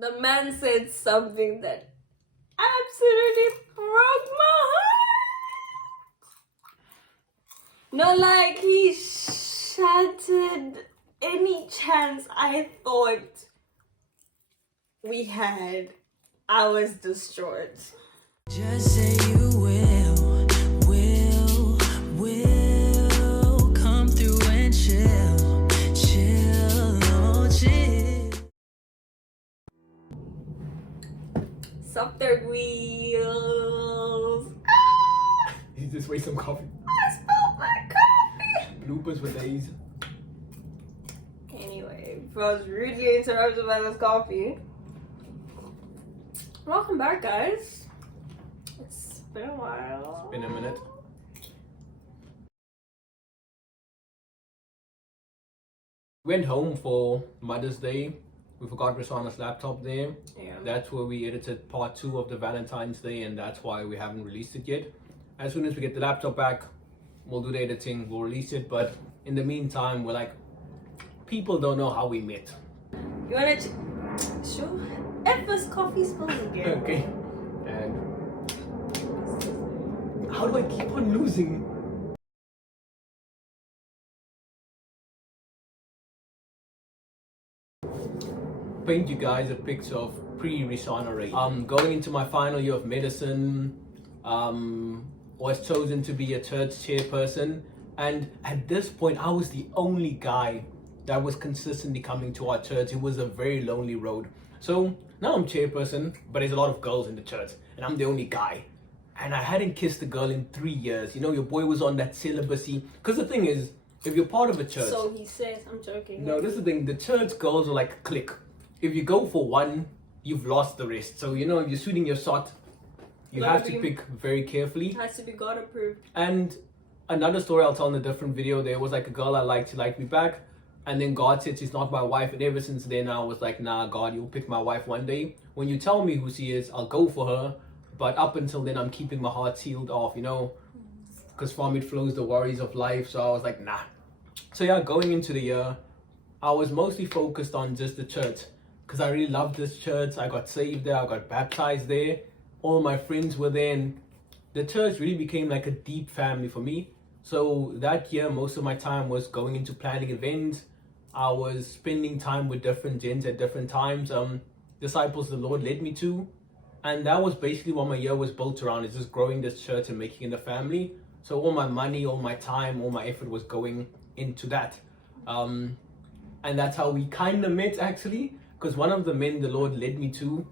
The man said something that absolutely broke my heart. No, like he shattered any chance I thought we had. I was distraught. Just say you will come through and chill, oh chill. Sup their wheels. He's just waste some coffee. I spilled my coffee. Bloopers for days. Anyway, I was rudely interrupted by this coffee. Welcome back, guys. It's been a while. It's been a minute. Went home for Mother's Day. We forgot Rasana's laptop there. Yeah. That's where we edited part 2 of the Valentine's Day, and that's why we haven't released it yet. As soon as we get the laptop back, we'll do the editing, we'll release it. But in the meantime, we're like, people don't know how we met. You wanna sure? If this coffee spills again. Okay. And how do I keep on losing? Paint you guys a picture of pre-Risana Ray. Going into my final year of medicine, was chosen to be a church chairperson, and at this point I was the only guy that was consistently coming to our church. It was a very lonely road. So now I'm chairperson, but there's a lot of girls in the church, and I'm the only guy. And I hadn't kissed a girl in 3 years. You know, your boy was on that celibacy. Because the thing is, if you're part of a church... So he says, I'm joking. No, this is the thing. The church girls are like a clique. If you go for one, you've lost the rest. So, you know, if you're shooting your shot, you have to pick very carefully. It has to be God approved. And another story I'll tell in a different video. There was like a girl I liked, she liked me back. And then God said she's not my wife. And ever since then, I was like, nah, God, you'll pick my wife one day. When you tell me who she is, I'll go for her. But up until then, I'm keeping my heart sealed off, you know, because from it flows the worries of life. So I was like, nah. So yeah, going into the year, I was mostly focused on just the church because I really loved this church. I got saved there. I got baptized there. All my friends were there. And the church really became like a deep family for me. So that year, most of my time was going into planning events. I was spending time with different gens at different times. Disciples the Lord led me to. And that was basically what my year was built around, is just growing this church and making it a family. So all my money, all my time, all my effort was going into that. And that's how we kind of met, actually, because one of the men the Lord led me to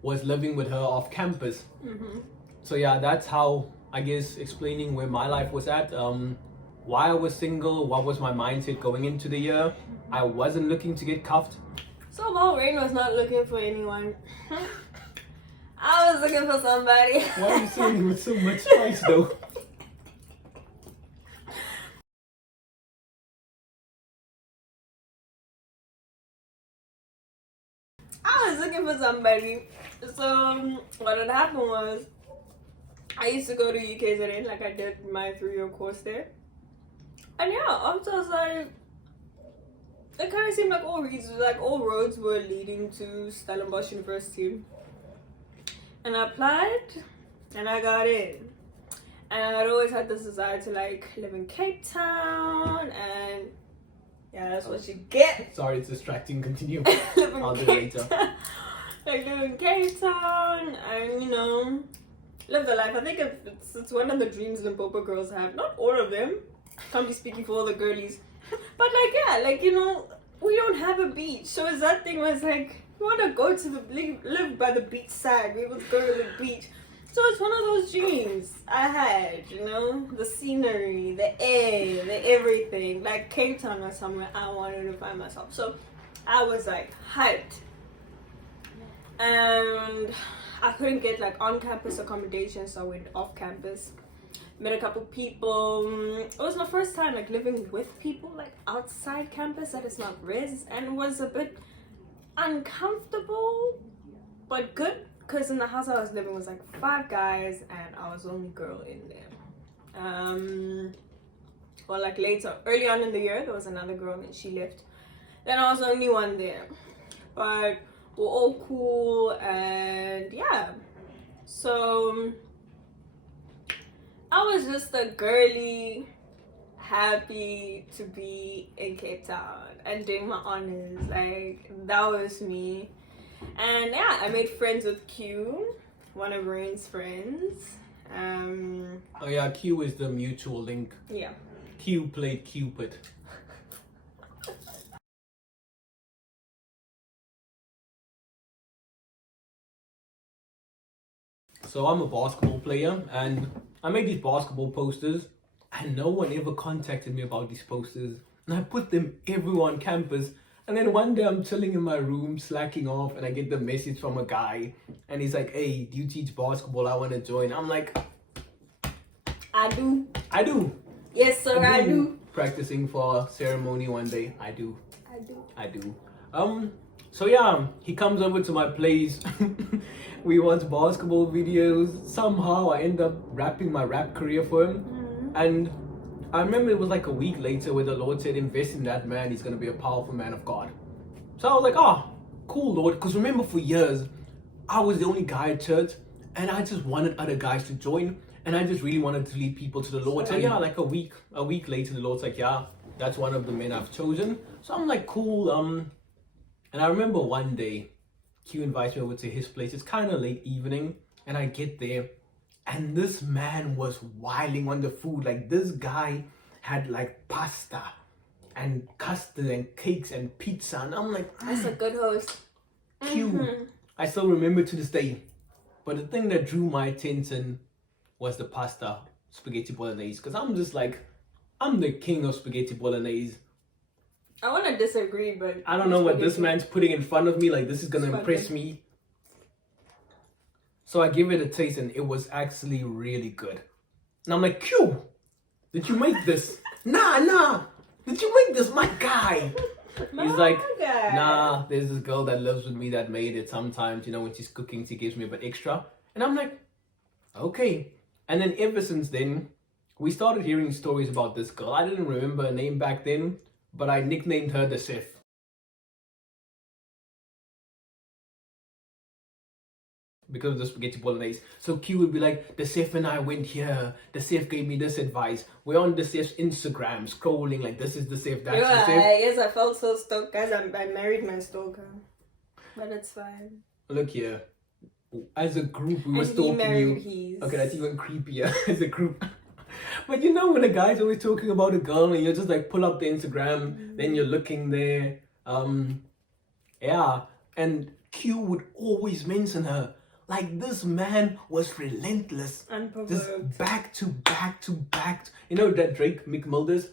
was living with her off campus. Mm-hmm. So yeah, that's how, I guess, explaining where my life was at, why I was single, what was my mindset going into the year. I wasn't looking to get cuffed. So while Rain was not looking for anyone, I was looking for somebody. Why are you saying it with so much spice though? I was looking for somebody. So what had happened was, I used to go to UKZN, like I did my 3-year course there. And yeah, after I was like, it kind of seemed like all roads were leading to Stellenbosch University. And I applied, and I got in. And I'd always had this desire to like live in Cape Town, and yeah, that's what you get. Sorry, it's distracting. Continue. Live in I'll do it Cape later. Town. Like live in Cape Town, and you know, live the life. I think it's one of the dreams Limpopo girls have. Not all of them. Can't be speaking for all the girlies, but like yeah, like you know, we don't have a beach, so it's that thing was like, we want to go to live by the beach side. We would go to the beach. So it's one of those dreams I had, you know, the scenery, the air, the everything. Like Cape Town was somewhere I wanted to find myself. So I was like hyped, and I couldn't get like on-campus accommodation, so I went off-campus. Met a couple people. It was my first time like living with people like outside campus that is not res, and it was a bit uncomfortable but good, because in the house I was living was like 5 guys and I was the only girl in there. Well, like later, early on in the year, there was another girl and she left. Then I was the only one there. But We're all cool, and yeah. So I was just a girly, happy to be in Cape Town and doing my honors. Like, that was me. And yeah, I made friends with Q, one of Rain's friends. Oh yeah, Q is the mutual link. Yeah. Q played Cupid. So I'm a basketball player and I made these basketball posters and no one ever contacted me about these posters. And I put them everywhere on campus. And then one day I'm chilling in my room, slacking off, and I get the message from a guy. And he's like, hey, do you teach basketball? I want to join. I'm like, I do. I do. Yes, sir, I do. Practicing for a ceremony one day. I do. I do. I do. So yeah, he comes over to my place. We watch basketball videos. Somehow I end up rapping my rap career for him. And I remember it was like a week later where the Lord said, invest in that man, he's gonna be a powerful man of God. So I was like, oh, cool, Lord. Because remember, for years, I was the only guy at church and I just wanted other guys to join. And I just really wanted to lead people to the Lord. So yeah, like a week later, the Lord's like, yeah, that's one of the men I've chosen. So I'm like, cool. And I remember one day, Q invites me over to his place. It's kind of late evening, and I get there, and this man was wilding on the food. Like, this guy had like pasta and custard and cakes and pizza, and I'm like, That's a good host. Q. I still remember to this day. But the thing that drew my attention was the pasta spaghetti bolognese, because I'm just like, I'm the king of spaghetti bolognese. I want to disagree, but I don't know what this man's putting in front of me. Like, this is gonna impress me. So I give it a taste, and it was actually really good. And I'm like, Q, did you make this? Nah. Did you make this, my guy? He's like, nah, there's this girl that lives with me that made it sometimes. You know, when she's cooking, she gives me a bit extra. And I'm like, okay. And then ever since then, we started hearing stories about this girl. I didn't remember her name back then, but I nicknamed her the Sif. Because of the spaghetti bolognese. So Q would be like, the Sif and I went here. The Sif gave me this advice. We're on the Sif's Instagram, scrolling like, this is the Sif, that's the Sif. Yes, I felt so stoked, guys. I married my stalker. But it's fine. Look here. As a group, we were And he stalking married you. his. Okay, that's even creepier as a group. But you know when a guy's always talking about a girl and you're just like, pull up the Instagram, then you're looking there. Yeah. And Q would always mention her. Like, this man was relentless. Unprovoked. Just back to back to back. You know that Drake, Mick Mulders?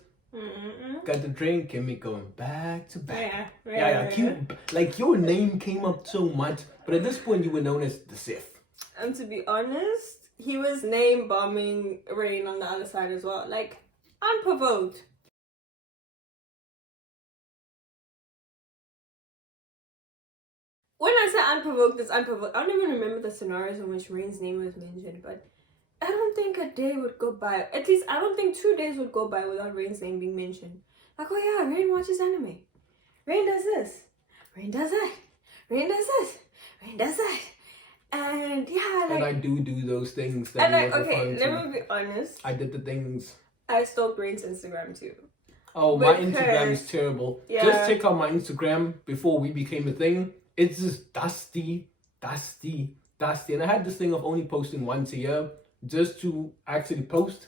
Got the drink and me going back to back. Yeah. Q, like, your name came up so much, but at this point you were known as the Sif. And to be honest, he was name bombing Rain on the other side as well. Like, unprovoked. When I say unprovoked, it's unprovoked. I don't even remember the scenarios in which Rain's name was mentioned, but I don't think a day would go by. At least I don't think 2 days would go by without Rain's name being mentioned. Like, oh yeah, Rain watches anime. Rain does this. Rain does that. Rain does this. Rain does that. And yeah, like, and I do those things that and you were okay, referring to. let me be honest. I did the things. I stalked Rain's Instagram too. Oh, my Because- Instagram is terrible. Yeah. Just check out my Instagram before we became a thing. It's just dusty. And I had this thing of only posting once a year just to actually post.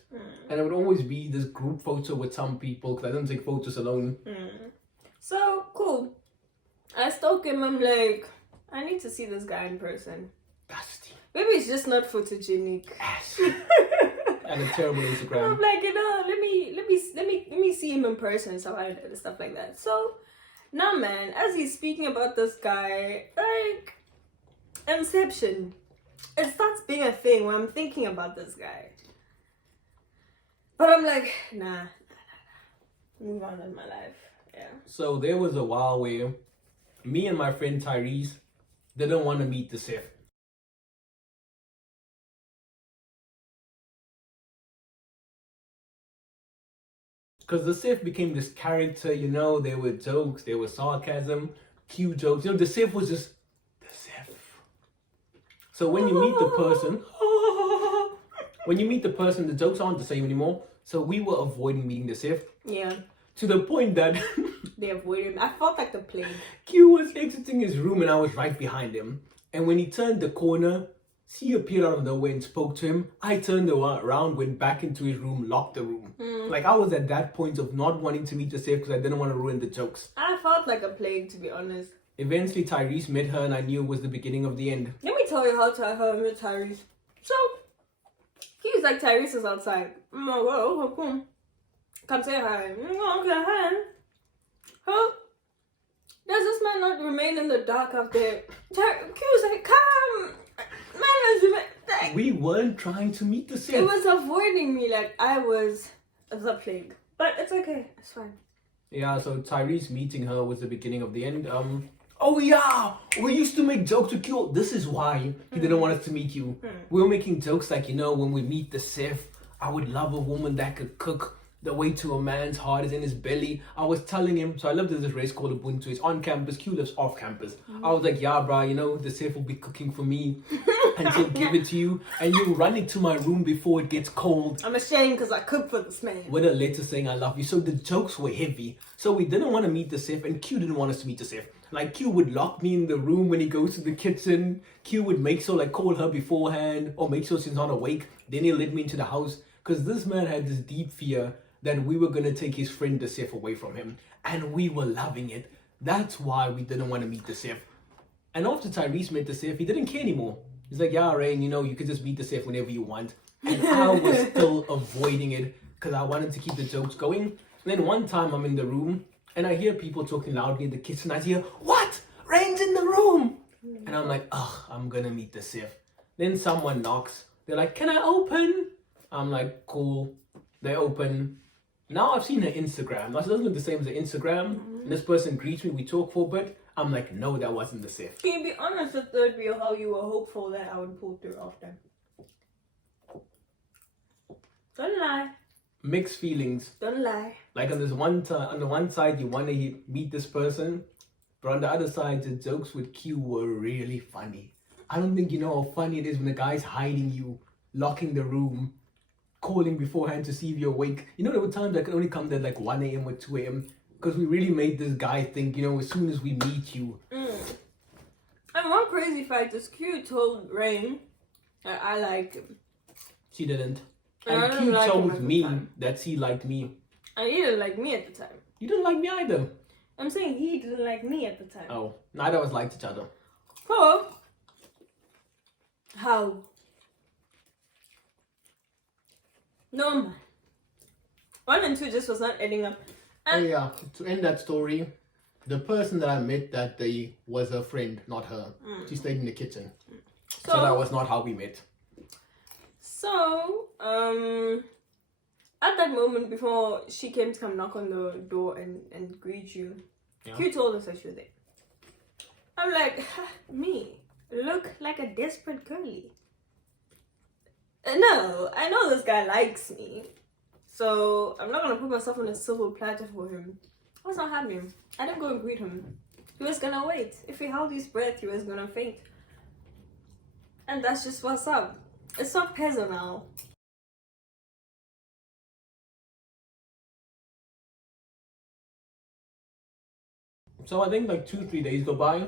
And it would always be this group photo with some people because I don't take photos alone. So, cool. I stalk him. I'm like, I need to see this guy in person. Dusty. Maybe it's just not photogenic. Yes. And a terrible I'm Instagram. like, let me see him in person, so I stuff like that. So, now, man, as he's speaking about this guy, like, Inception, it starts being a thing when I'm thinking about this guy. But I'm like, nah. Move on in my life. Yeah. So there was a while where me and my friend Tyrese didn't want to meet the Sif. Because the Sif became this character, you know, there were jokes, there was sarcasm, Q jokes. You know, the Sif was just So when you meet the person, the jokes aren't the same anymore. So we were avoiding meeting the Sif Yeah, to the point that they avoided me. I felt like the plague. Q was exiting his room and I was right behind him. And when he turned the corner, she appeared out of nowhere and spoke to him. I turned around, went back into his room, locked the room. Like I was at that point of not wanting to meet the Sif because I didn't want to ruin the jokes. I felt like a plague, to be honest. Eventually, Tyrese met her and I knew it was the beginning of the end. Let me tell you how I met Tyrese. So, he's like, Tyrese is outside. I'm like, whoa, okay, cool. Come say hi. Okay, hi. Huh? Does this man not remain in the dark out there? Q's like, come. Man is like, We weren't trying to meet the Sif. it was avoiding me like I was the plague. But it's okay. It's fine. Yeah, so Tyrese meeting her was the beginning of the end. Oh yeah, we used to make jokes with Q. This is why he didn't want us to meet you. We were making jokes like, when we meet the Sif, I would love a woman that could cook. The way to a man's heart is in his belly. I was telling him, so I lived at this race called Ubuntu. It's on campus. Q lives off campus. I was like, yeah, bro, the Sif will be cooking for me and she'll give it to you. And you run into my room before it gets cold. I'm ashamed because I cook for this man. With a letter saying I love you. So the jokes were heavy. So we didn't want to meet the Sif and Q didn't want us to meet the Sif. Like Q would lock me in the room when he goes to the kitchen. Q would make sure like call her beforehand or make sure she's not awake. Then he'll let me into the house. Because this man had this deep fear that we were going to take his friend the Sif away from him. And we were loving it. That's why we didn't want to meet the Sif. And after Tyrese met the Sif, he didn't care anymore. He's like, yeah, Rain, you could just meet the Sif whenever you want. And I was still avoiding it because I wanted to keep the jokes going. And then one time I'm in the room and I hear people talking loudly in the kitchen. I hear, what? Rain's in the room. And I'm like, ugh, I'm going to meet the Sif. Then someone knocks. They're like, can I open? I'm like, cool. They open. Now I've seen her Instagram. That doesn't look the same as the Instagram. And this person greets me, we talk for a bit. I'm like, no, that wasn't the Sif. Can you be honest with third wheel how you were hopeful that I would pull through often? Don't lie. Mixed feelings. Don't lie. Like on the one side, you want to meet this person. But on the other side, the jokes with Q were really funny. I don't think you know how funny it is when the guy's hiding you, locking the room, calling beforehand to see if you're awake. There were times I could only come there like 1 a.m. or 2 a.m. because we really made this guy think, as soon as we meet you. And one crazy fact is Q told Rain that I liked him. She didn't. I And didn't Q like him told at the me time. that he liked me. And he didn't like me at the time. You didn't like me either. I'm saying he didn't like me at the time. Oh, neither of us liked each other. Oh. How? No man. 1 and 2 just was not adding up. Oh yeah, to end that story, the person that I met that day was her friend, not her. She stayed in the kitchen. So that was not how we met. So, at that moment before she came to come knock on the door and greet you, Yeah. Q told us that she was there. I'm like, me, look like a desperate girlie. No, I know this guy likes me. So, I'm not gonna put myself on a silver platter for him. I was not happening. I didn't go and greet him. He was gonna wait. If he held his breath, he was gonna faint. And that's just what's up. It's not personal. So I think like 2-3 days go by,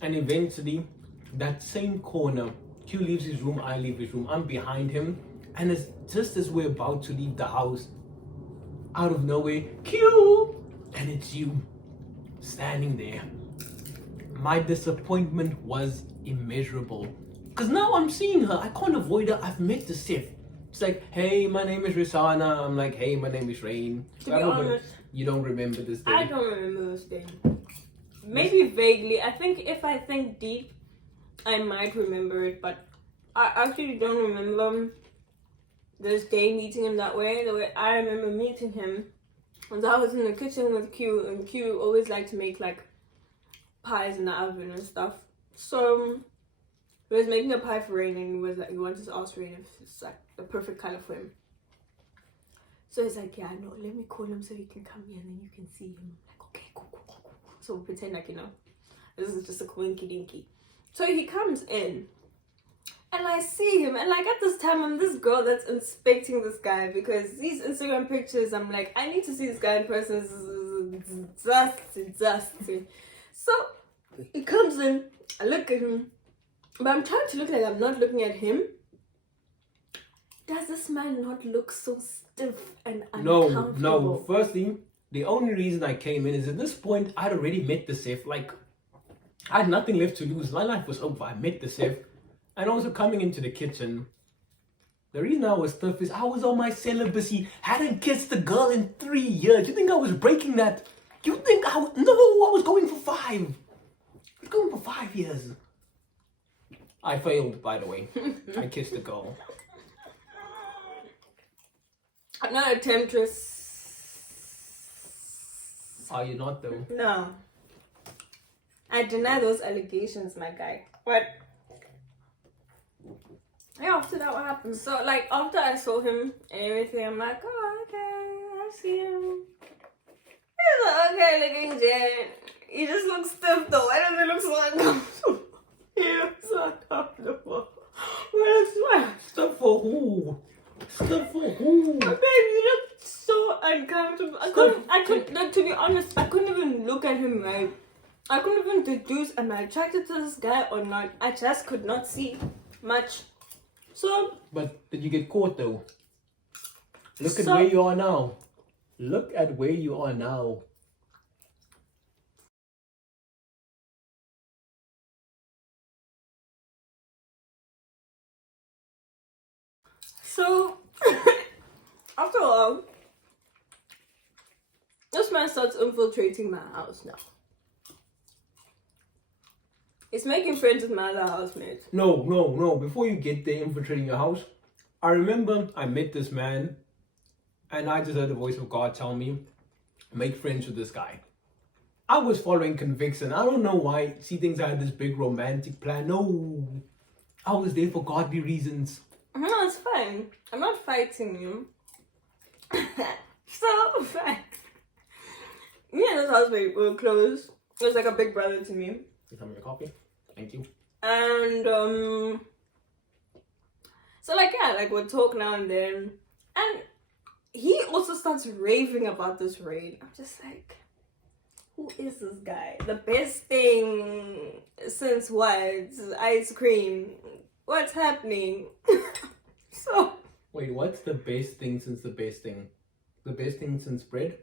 and eventually, that same corner, Q leaves his room, I leave his room, I'm behind him, and it's just as we're about to leave the house, out of nowhere, Q! And it's you, standing there. My disappointment was immeasurable. Because now I'm seeing her, I can't avoid her, I've met the Sif. It's like, hey, my name is Risana. I'm like, hey, my name is Rain. To be honest, you don't remember this day. I don't remember this day. Maybe vaguely. I think if I think deep, I might remember it, but I actually don't remember this day meeting him that way. The way I remember meeting him was I was in the kitchen with Q, and Q always liked to make like pies in the oven and stuff. So he was making a pie for Rain, and he was like, he wanted to ask Rain if it's like the perfect color for him. So he's like, yeah, no, let me call him so he can come here and then you can see him. I'm like, okay, cool. So we pretend like, this is just a coinky dinky. So he comes in And I see him, and like at this time, I'm this girl that's inspecting this guy because these Instagram pictures, I'm like, I need to see this guy in person. Dusty. So he comes in, I look at him, but I'm trying to look like I'm not looking at him. Does this man not look so stiff and uncomfortable? No. Firstly, the only reason I came in is at this point I'd already met the Seth. Like, I had nothing left to lose. My life was over. I met the Seth. And also coming into the kitchen, the reason I was stiff is I was on my celibacy, hadn't kissed a girl in 3 years. You think I was breaking that? You think I was... No, I was going for 5. I was going for 5 years. I failed, by the way. I kissed a girl. I'm not a temptress. Are you not, though? No. I deny those allegations, my guy. But yeah, after that, what happened? So, like, after I saw him and everything, I'm like, oh, okay, I see him. He's an okay looking gent. He just looks stiff, though. Why does he look so uncomfortable? He looks so uncomfortable. What is that? Stuff for who? Stuff for who? Babe, you look so uncomfortable. I couldn't, like, to be honest, I couldn't even look at him right. I couldn't even deduce, am I attracted to this guy or not? I just could not see much. So, but did you get caught though? Look at where you are now. Look at where you are now. So, after all, this man starts infiltrating my house now. He's making friends with my other housemates. No. Before you get there infiltrating your house, I remember I met this man and I just heard the voice of God tell me, make friends with this guy. I was following conviction. I don't know why she thinks I had this big romantic plan. No. I was there for godly reasons. No, it's fine. I'm not fighting you. So, fine. Me and this housemate were close. It was like a big brother to me. You tell me your coffee? Thank you. And so like yeah, like we'll talk now and then, and he also starts raving about this raid. I'm just like, who is this guy? The best thing since what? Ice cream. What's happening? So wait, what's the best thing since the best thing? The best thing since bread?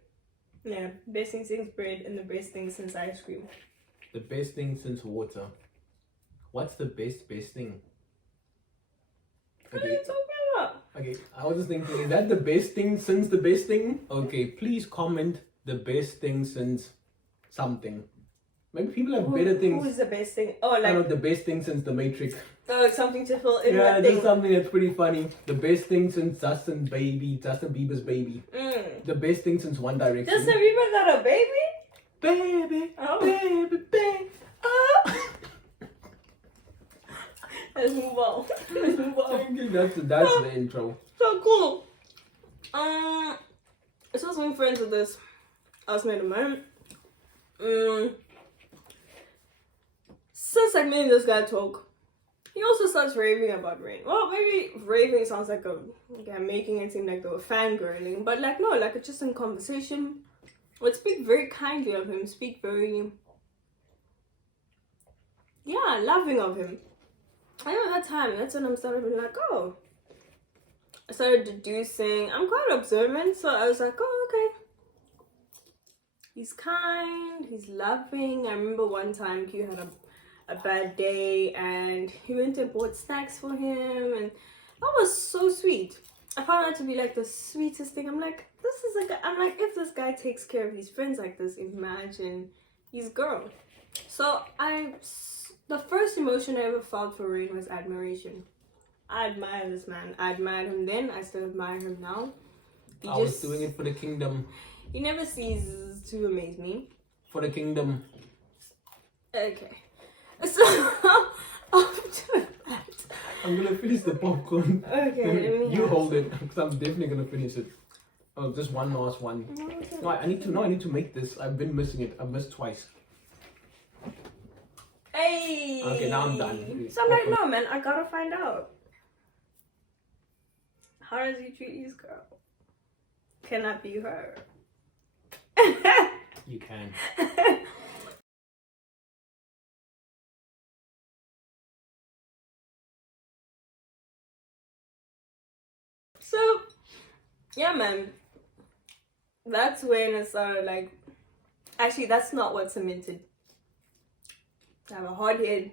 Yeah, best thing since bread and the best thing since ice cream. The best thing since water. What's the best thing? What are you talking about? Okay, I was just thinking, is that the best thing since the best thing? Okay, please comment the best thing since something. Maybe people have better things. Who is the best thing? Oh, I know like the best thing since the Matrix. oh, like something to fill in. Yeah, that just thing. something that's pretty funny. The best thing since Justin Bieber's baby. The best thing since One Direction. Justin Bieber got a baby? Baby, Oh. baby. Oh. Let's move on. Let's move on. That's the intro. So cool. So I was friends with this housemate of mine. Since like me and this guy talk, he also starts raving about rain. Well, maybe raving sounds like I'm making it seem like they were fangirling, but like no, like it's just in conversation. Would speak very kindly of him, speak very loving of him. I know that time, that's when I'm starting to be like, oh. I started deducing, I'm quite observant, so I was like, oh, okay. He's kind, he's loving. I remember one time Q had a bad day and he went and bought snacks for him, and that was so sweet. I found that to be like the sweetest thing. I'm like, this is a guy. I'm like, if this guy takes care of his friends like this, imagine his girl. So the first emotion I ever felt for Rain was admiration. I admire this man. I admired him then. I still admire him now. I was doing it for the kingdom. He never ceases to amaze me. For the kingdom. Okay. So after that, I'm gonna finish the popcorn. okay, let me You have hold some. it, because I'm definitely gonna finish it. Oh, just one last one. No, I need to make this. I've been missing it. I've missed twice. Hey. Okay, now I'm done. So I'm like, no, man, I gotta find out. How does he treat his girl? Can I be her? You can. So, yeah, man. That's when it started, like, actually, that's not what cemented. I have a hard head.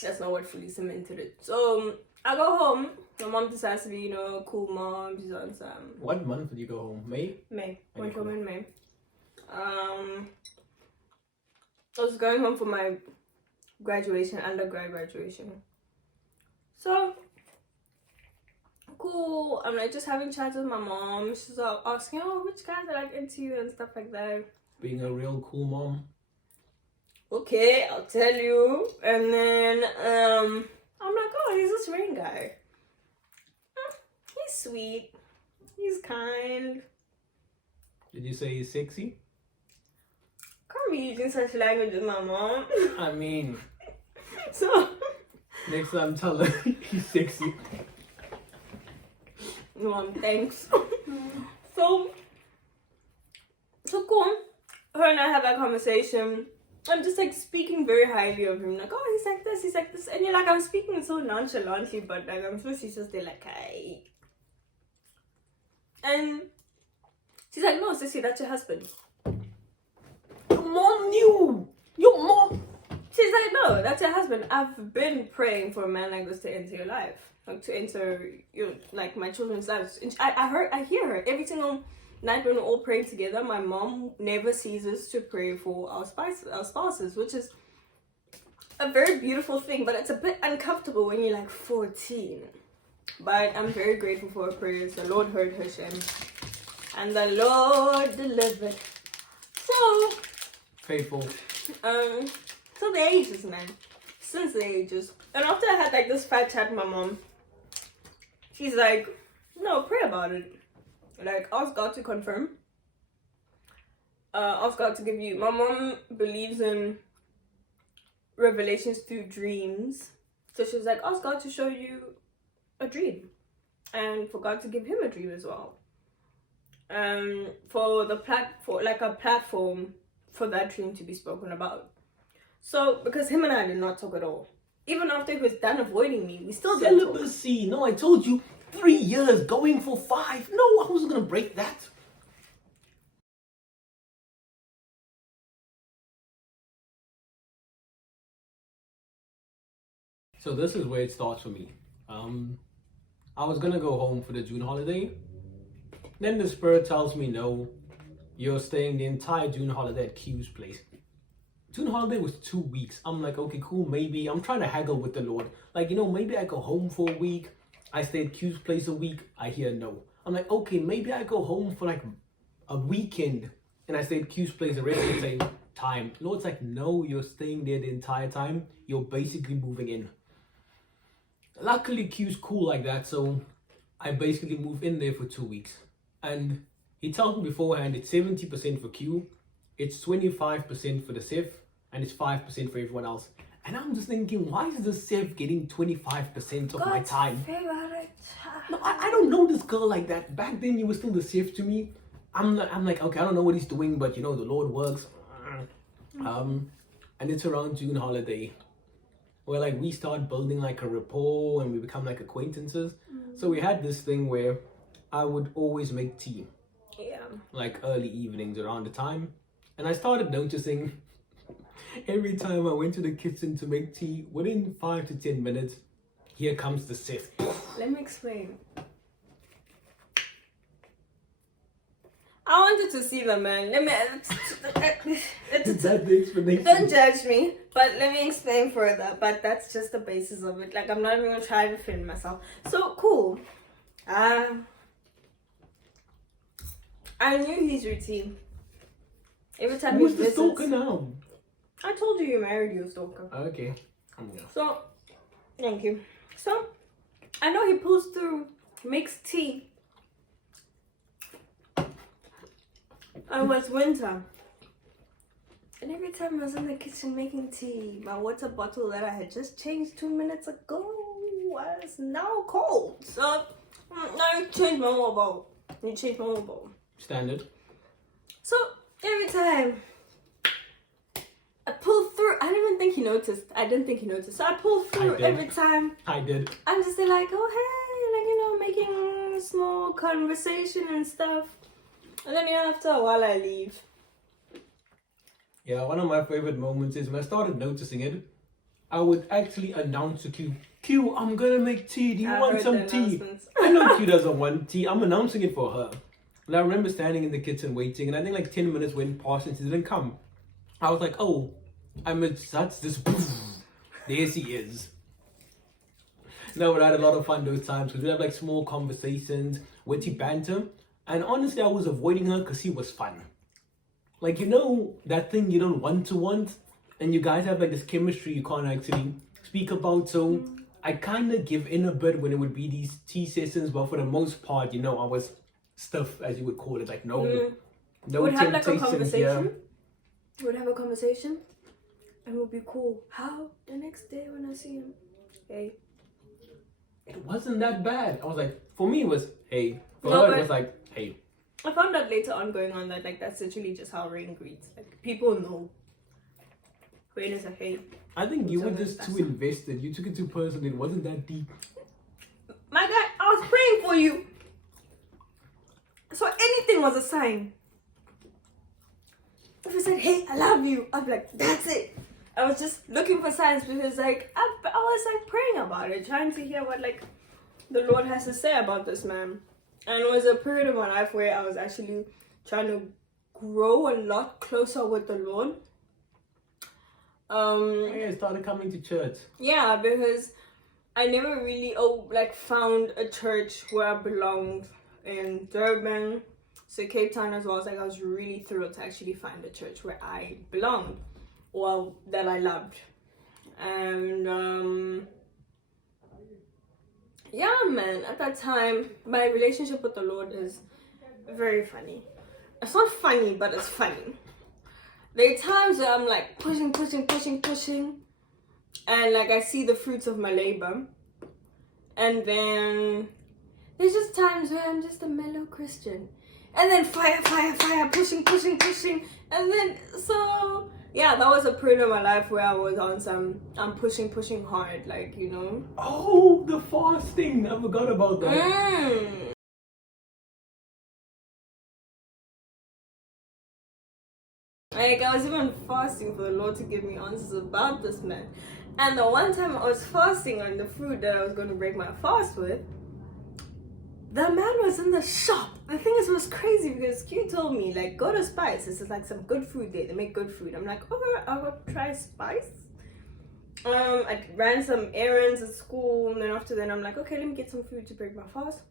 That's not what fully cemented it. So, I go home. My mom decides to be, you know, a cool mom. She's on some... What month did you go home? May? May. Okay, Went home cool. in May. I was going home for my graduation, undergrad graduation. So, cool. I'm like just having chats with my mom. She's asking, oh, which guys are like into you and stuff like that. Being a real cool mom. Okay, I'll tell you. And then I'm like, oh, he's this rain guy. He's sweet. He's kind. Did you say he's sexy? Can't be using such language with my mom. I mean, So, next time tell her he's sexy. Mom, thanks. So cool. Her and I have that conversation. I'm just like speaking very highly of him, like, oh, he's like this, and you're like, I'm speaking so nonchalantly, but like, I'm sure she's just there, like, hey. And she's like, no, Sissy, that's your husband. Your mom knew! Your mom! She's like, no, that's your husband. I've been praying for a man like this to enter your life, like to enter your, like, my children's lives. And I hear her every single night when we're all praying together. My mom never ceases to pray for our spouses, which is a very beautiful thing, but it's a bit uncomfortable when you're like 14. But I'm very grateful for her prayers. The Lord heard her shame, and the Lord delivered. So, Faithful. so the ages, man. Since the ages. And after I had like this fat chat with my mom, she's like, no, pray about it. Like, ask God to confirm. Ask God to give you. My mom believes in revelations through dreams. So she was like, ask God to show you a dream. And for God to give him a dream as well. For a platform for that dream to be spoken about. So, because him and I did not talk at all. Even after he was done avoiding me, we still didn't talk. Celibacy. No, I told you. 3 years, going for 5. No, I wasn't gonna break that. So this is where it starts for me. I was gonna go home for the June holiday. Then the spirit tells me, no, you're staying the entire June holiday at Q's place. June holiday was 2 weeks. I'm like, okay, cool, maybe. I'm trying to haggle with the Lord. Like, you know, maybe I go home for a week. I stay at Q's place a week. I hear no. I'm like, okay, maybe I go home for like a weekend. And I stay at Q's place the rest of the same time. Lord's like, no, you're staying there the entire time. You're basically moving in. Luckily, Q's cool like that. So I basically move in there for 2 weeks. And he tells me beforehand, it's 70% for Q. It's 25% for the Sif. And it's 5% for everyone else. And I'm just thinking, why is the Sif getting 25% of my time? No, I don't know this girl like that. Back then, you were still the Sif to me. I'm like, okay, I don't know what he's doing, but you know, the Lord works. And it's around June holiday, where like we start building like a rapport and we become like acquaintances. So we had this thing where I would always make tea. Yeah. Like early evenings around the time. And I started noticing every time I went to the kitchen to make tea, within 5 to 10 minutes, here comes the Sif. Let me explain. I wanted to see them, man. Let me. Is that the explanation? Don't judge me, but let me explain further. But that's just the basis of it. Like, I'm not even gonna try to defend myself. So cool. I knew his routine. Every time he Who's the visits. stalker now? I told you you married your stalker. Okay. I'm gonna. So, thank you. So, I know he pulls through, makes tea. And it was winter. And every time I was in the kitchen making tea, my water bottle that I had just changed 2 minutes ago was now cold. So now you change my water bowl. You change my water bowl. Standard. So every time I pull through, I didn't even think he noticed. I didn't think he noticed. So I pull through every time. I did. I'm just like, oh hey, like, you know, making a small conversation and stuff. And then after a while I leave. Yeah, one of my favorite moments is when I started noticing it, I would actually announce to Q, I'm gonna make tea. Do you want some tea? I know Q doesn't want tea. I'm announcing it for her. And I remember standing in the kitchen waiting, and I think like 10 minutes went past and she didn't come. I was like, oh, that's this. There she is. No, but I had a lot of fun those times because we had like small conversations, witty banter. And honestly, I was avoiding her because she was fun. Like, you know, that thing you don't want, and you guys have like this chemistry you can't actually speak about. So I kind of give in a bit when it would be these tea sessions, but for the most part, you know, I was stiff, as you would call it. Like, no We'd have like a temptation conversation. here. We'd have a conversation, and we'll be cool. How? The next day when I see him, hey. It wasn't that bad. I was like, for me, it was hey. For No, her, but it was like hey. I found out later on going on that like that's literally just how Rain greets. Like people know. Rain is a hey. I think you were So just that's- too invested. You took it too personally. It wasn't that deep. My guy, I was praying for you. So anything was a sign. If I said, hey, I love you, I'd be like, that's it. I was just looking for signs because like I was like praying about it, trying to hear what like the Lord has to say about this man. And it was a period of my life where I was actually trying to grow a lot closer with the Lord. I started coming to church. Yeah, because I never really found a church where I belonged in Durban, so Cape Town as well. It's like I was really thrilled to actually find a church where I belonged, or that I loved. And yeah, man, at that time my relationship with the Lord is very funny. It's not funny, but it's funny. There are times where I'm like pushing, and like I see the fruits of my labor. And then there's just times where I'm just a mellow Christian. And then fire, pushing. And then, so, yeah, that was a period of my life where I was on some, I'm pushing hard, like, you know. Oh, the fasting! I forgot about that. Like, I was even fasting for the Lord to give me answers about this man. And the one time I was fasting on the fruit that I was going to break my fast with, the man was in the shop. The thing is, it was crazy because Q told me, like, go to Spice. This is like some good food there. They make good food. I'm like, oh, I'll go try Spice. I ran some errands at school, and then after that, I'm like, okay, let me get some food to break my fast.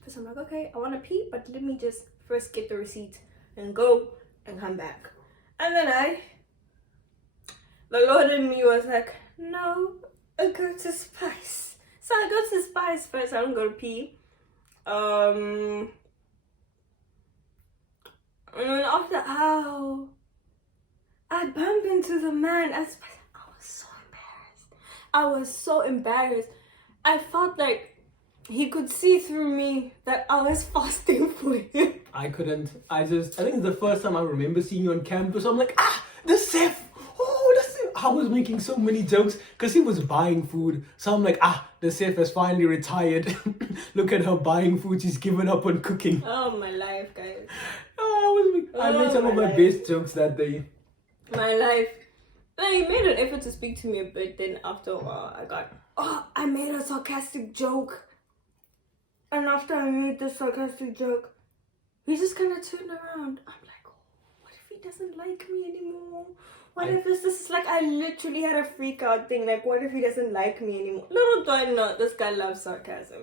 Because I'm like, okay, I want to pee, but let me just first get the receipt and go and come back. And then the Lord in me was like, no, I go to Spice. So I go to Spice first. I don't go to pee. And then after, I bumped into the man at Spice. I was so embarrassed. I felt like he could see through me that I was fasting for him. I couldn't. I think it's the first time I remember seeing you on campus. I'm like, the chef. Oh, the chef. I was making so many jokes because he was buying food. So I'm like, the chef has finally retired. Look at her buying food. She's given up on cooking. Oh, my life, guys. I made some of my best jokes that day. My life. Like, he made an effort to speak to me a bit. Then after a while, I made a sarcastic joke. And after I made this sarcastic joke, he just kind of turned around. I'm like, oh, what if he doesn't like me anymore? What if this is like, I literally had a freak out thing. Like, what if he doesn't like me anymore? Little do I know, this guy loves sarcasm.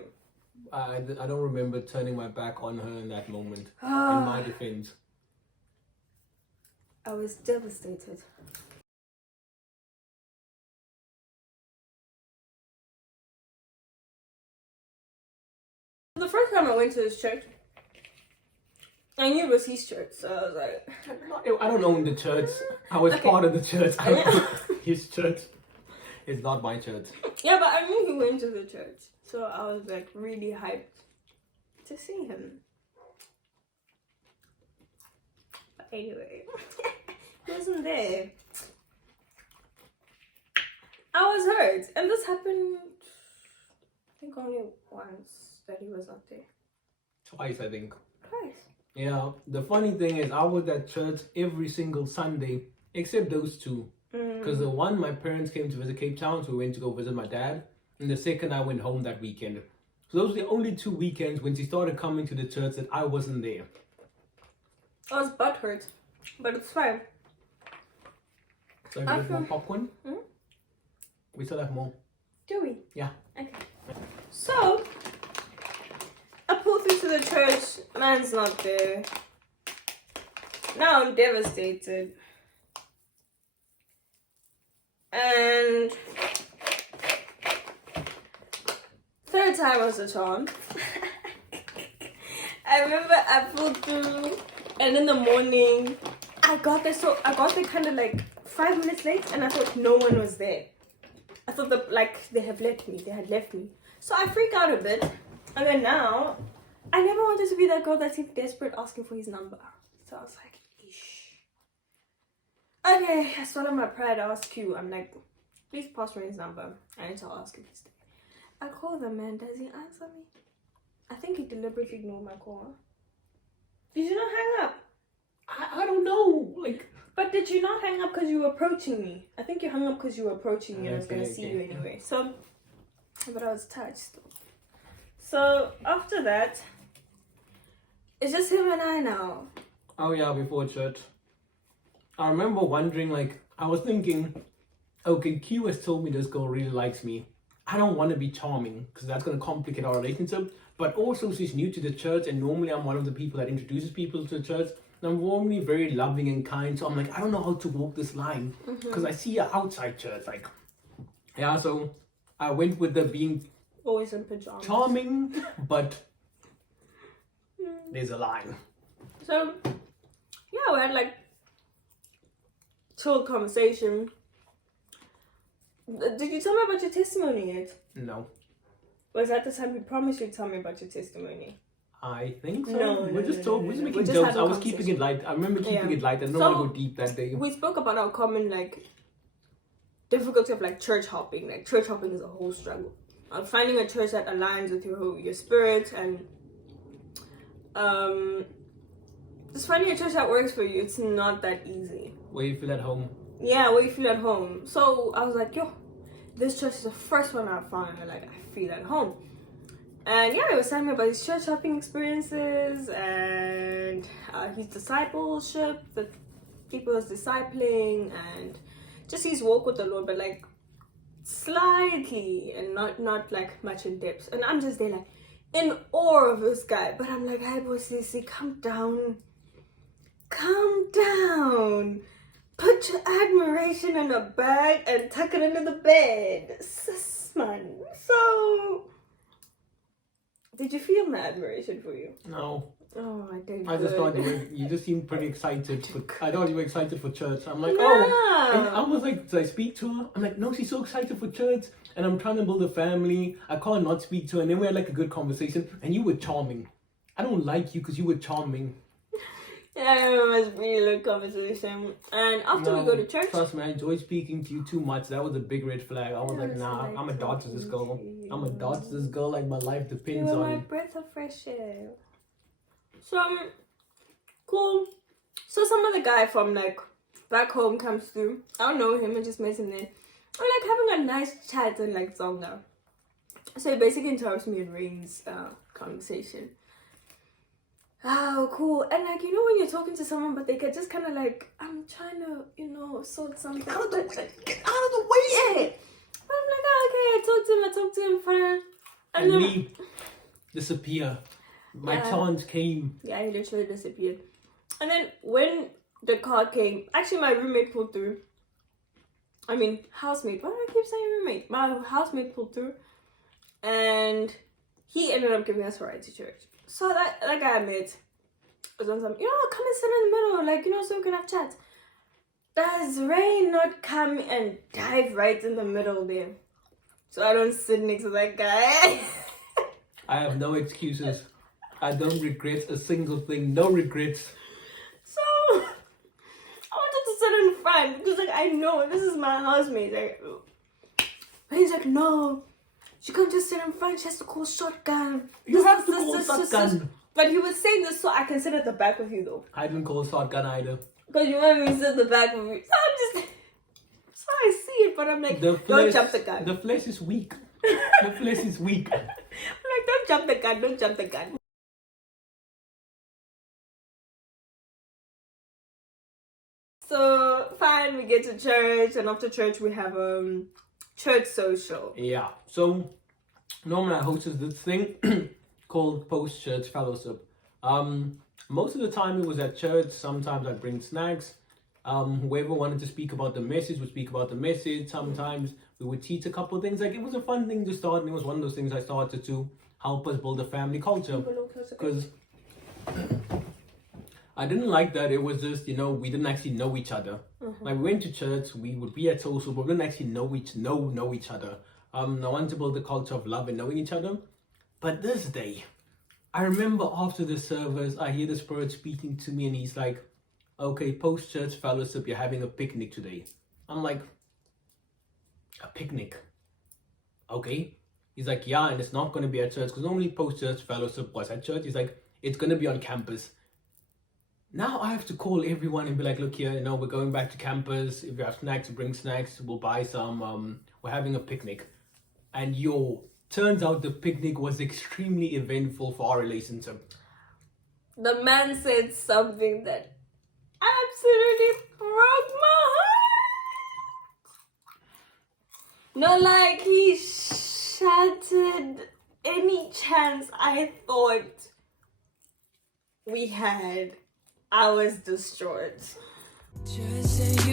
I don't remember turning my back on her in that moment. In my defense. I was devastated. The first time I went to this church, I knew it was his church, so I was like, I don't own the church. I was Okay. part of the church. I don't own his church. It's not my church. yeah, but I knew he went to the church, so I was like really hyped to see him. But anyway, he wasn't there. I was hurt, and this happened, I think, only once that he was not there. Twice, I think. Twice. Yeah, the funny thing is, I was at church every single Sunday, except those two. Because the one, my parents came to visit Cape Town, so we went to go visit my dad. And the second, I went home that weekend. So those were the only 2 weekends when she started coming to the church that I wasn't there. I was butthurt, but it's fine. So have you got more popcorn? We still have more. Do we? Yeah. Okay. So, I pulled through to the church. Man's not there. Now I'm devastated. And third time was the charm. I remember I pulled through, and in the morning I got there kind of like 5 minutes late, and I thought no one was there. I thought that like they had left me. So I freaked out a bit, and then now I never wanted to be that girl that seemed desperate asking for his number. So I was like, eesh. Okay, I swallowed my pride. I asked Q. I'm like, please pass me his number. I need to ask if he's there. I call the man. Does he answer me? I think he deliberately ignored my call. Did you not hang up? I don't know. Like, but did you not hang up because you were approaching me? I think you hung up because you were approaching me and I was going to see you anyway. So, but I was touched. So, after that, it's just him and I now. oh yeah, before church. I remember wondering, like, I was thinking, okay, Q has told me this girl really likes me. I don't want to be charming because that's going to complicate our relationship. But also, she's new to the church, and normally I'm one of the people that introduces people to the church. And I'm normally very loving and kind, so I'm like, I don't know how to walk this line because I see her outside church. Like, yeah, so I went with the being Always in pajamas. charming, but there's a line. So, yeah, we had like chill conversation. Did you tell me about your testimony yet? No, Was that the time you promised you'd tell me about your testimony? I think so. No, we're just no, we're just no. making We just jokes. had a I was keeping it conversation. light. I remember keeping Yeah. it light. I didn't So- want to go deep that day. We spoke about our common like difficulty of like church hopping. Like church hopping is a whole struggle. Finding a church that aligns with your spirit and just finding a church that works for you. It's not that easy. Where you feel at home. Yeah, where you feel at home. So I was like, yo, this church is the first one I found and like I feel at home. And yeah, he was telling me about his church hopping experiences and his discipleship, the people he was discipling, and just his walk with the Lord, but like slightly and not like much in depth. And I'm just there like in awe of this guy. But I'm like, hey boy, Sissy, calm down. Calm down. Put your admiration in a bag and tuck it under the bed. Sis, man. So, did you feel my admiration for you? No, Oh, I did. I just good. thought you just seemed pretty excited. I thought you were excited for church. I'm like, Yeah. oh. And I was like, did I speak to her? I'm like, no, she's so excited for church. And I'm trying to build a family. I can't not speak to her. And then we had like a good conversation. And you were charming. I don't like you because you were charming. Yeah, I remember it was a really good conversation. And after we go to church, Trust me, I enjoy speaking to you too much. That was a big red flag. I was Yeah, like, it's nah, like I'm a dodge this girl. talking to I'm a dodge this girl like my life you depends were on my it. breath of fresh air. So, cool. So some other guy from like back home comes through. I don't know him, I just met him there. We're like having a nice chat and like Zonga. So he basically interrupts me in Rain's conversation. Oh, cool. And like, you know when you're talking to someone but they get just kind of like, I'm trying to, sort something Get out of the but, way. like, Get out of the way. yeah. But I'm like, oh, okay, I talked to him fine. And then, me disappear. My Yeah. chance came. yeah, he literally disappeared. And then when the car came, actually my roommate pulled through. I mean, housemate. Why do I keep saying roommate? My housemate pulled through. And he ended up giving us a ride to church. So that guy I met, was on some, come and sit in the middle, like, so we can have chats. Does Ray not come and dive right in the middle there? So I don't sit next to that guy. I have no excuses. I don't regret a single thing. No regrets. So I wanted to sit in front because, like, I know this is my housemate. Like, but he's like, no, she can't just sit in front. She has to call shotgun. You have to call shotgun. But he was saying this so I can sit at the back with you, though. I didn't call shotgun either. Because you want me to sit at the back with you. So I'm just, so I see it, but I'm like, don't jump the gun. The flesh is weak. The flesh is weak. I'm like, don't jump the gun. Don't jump the gun. So fine, we get to church, and after church we have church social. Yeah. So normally I hosted this thing called post church fellowship. Most of the time it was at church. Sometimes I'd bring snacks. Whoever wanted to speak about the message would speak about the message. Sometimes we would teach a couple of things. Like, it was a fun thing to start, and it was one of those things I started to help us build a family culture. Because I didn't like that it was just, we didn't actually know each other. Like, we went to church, we would be at social, but we didn't actually know each other. I wanted to build a culture of love and knowing each other. But this day, I remember after the service, I hear the Spirit speaking to me, and he's like, okay, post-church fellowship, you're having a picnic today. I'm like, a picnic? Okay. He's like, yeah, and it's not going to be at church, because normally post-church fellowship was at church. He's like, it's going to be on campus. Now I have to call everyone and be like, look here, we're going back to campus. If you have snacks, bring snacks. We'll buy some. We're having a picnic. And turns out the picnic was extremely eventful for our relationship. The man said something that absolutely broke my heart. No, like, he shattered any chance I thought we had. I was distraught. Just say